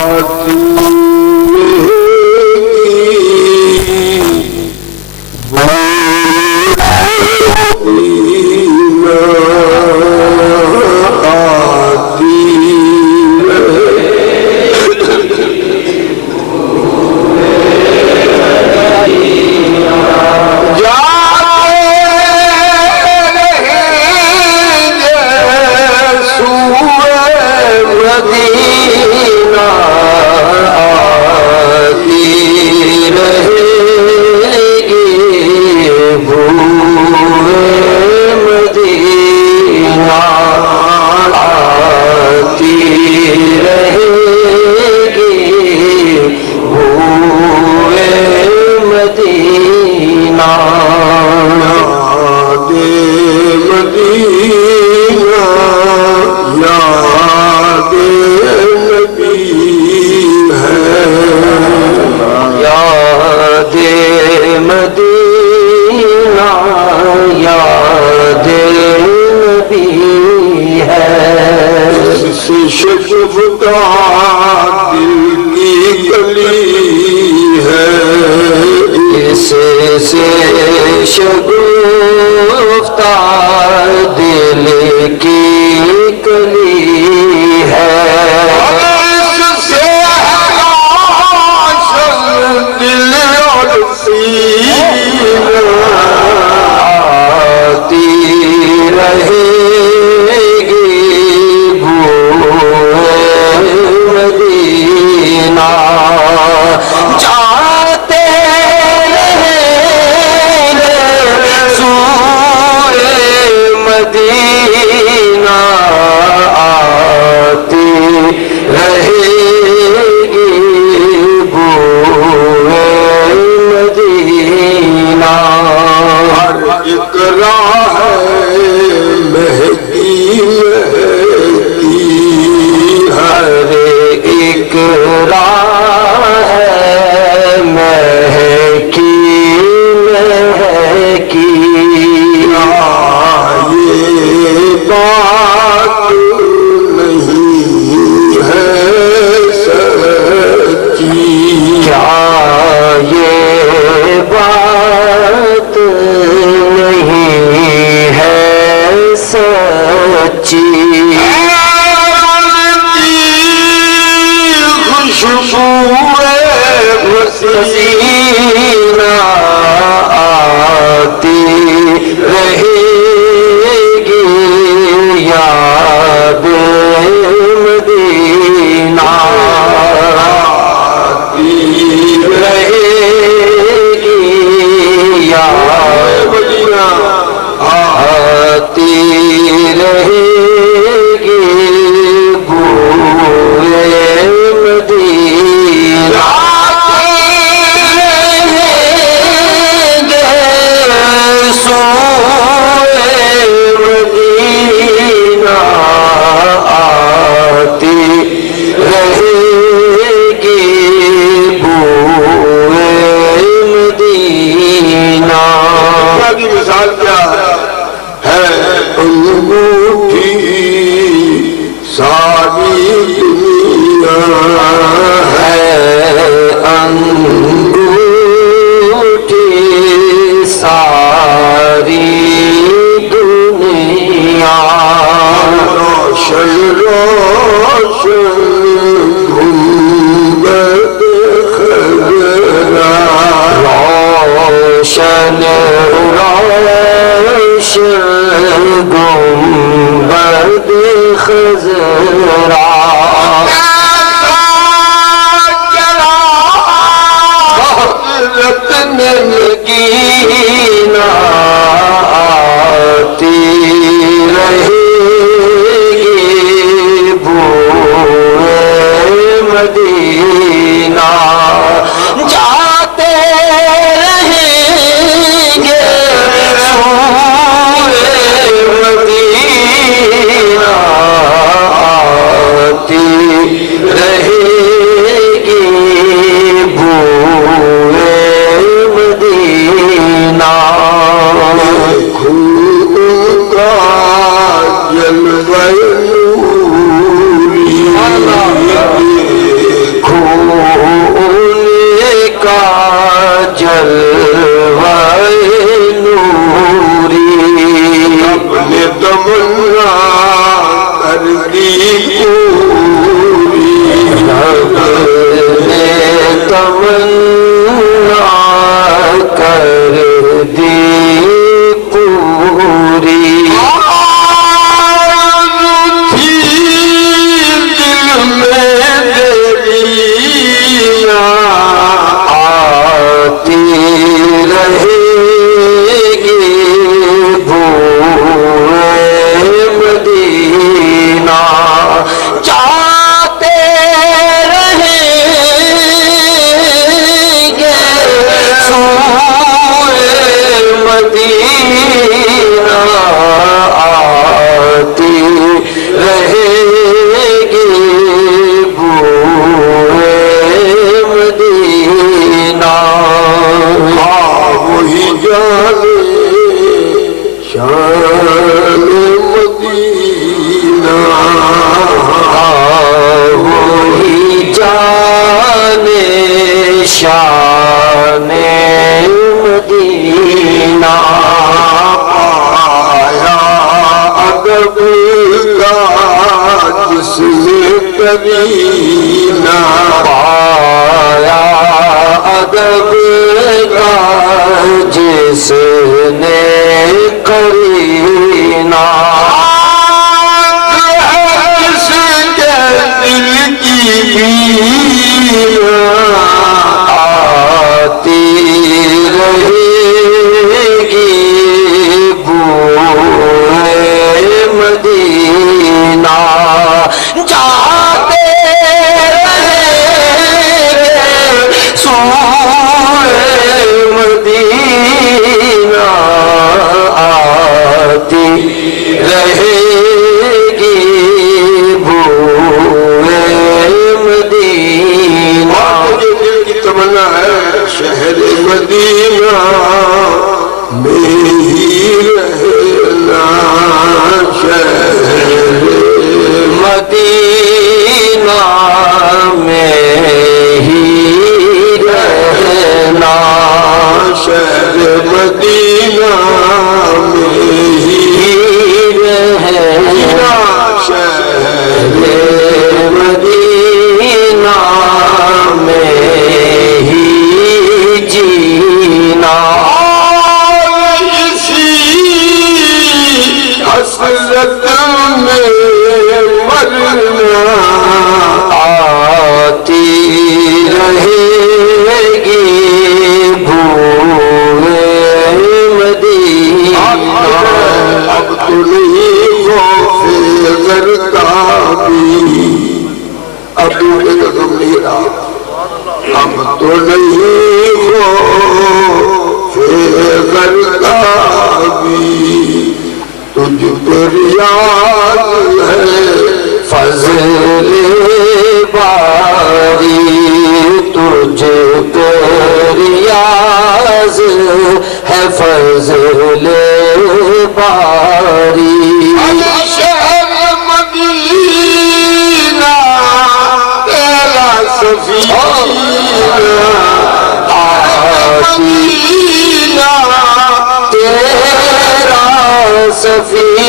آتی رہے گی مدینہ پایا ادب کا جس نے کرینہ جس کے دل کی بینا آتی رہے گی بوئے مدینہ جاتے رہے سوئے مدینہ آتی رہے گی بوئے مدینہ مجھے دل کی تمنا ہے شہر مدینہ میں ہی رہنا شہر مدینہ میں ہی رہنا شہر مدینہ میں ہی رہنا شہر مدینہ میں ہی جینا اسی حسرت میں مرنا آتی رہے گی بھوئے مدینہ اب تو نہیں خوف غر کا بھی اب تو نہیں رہا اب تو نہیں خوف غر کا بھی تجھ پر یاد ہے فضل باری تجھ پر یاد ہے فضل باری شہر مدینہ تیرا سفینہ مدینہ تیرا سفینہ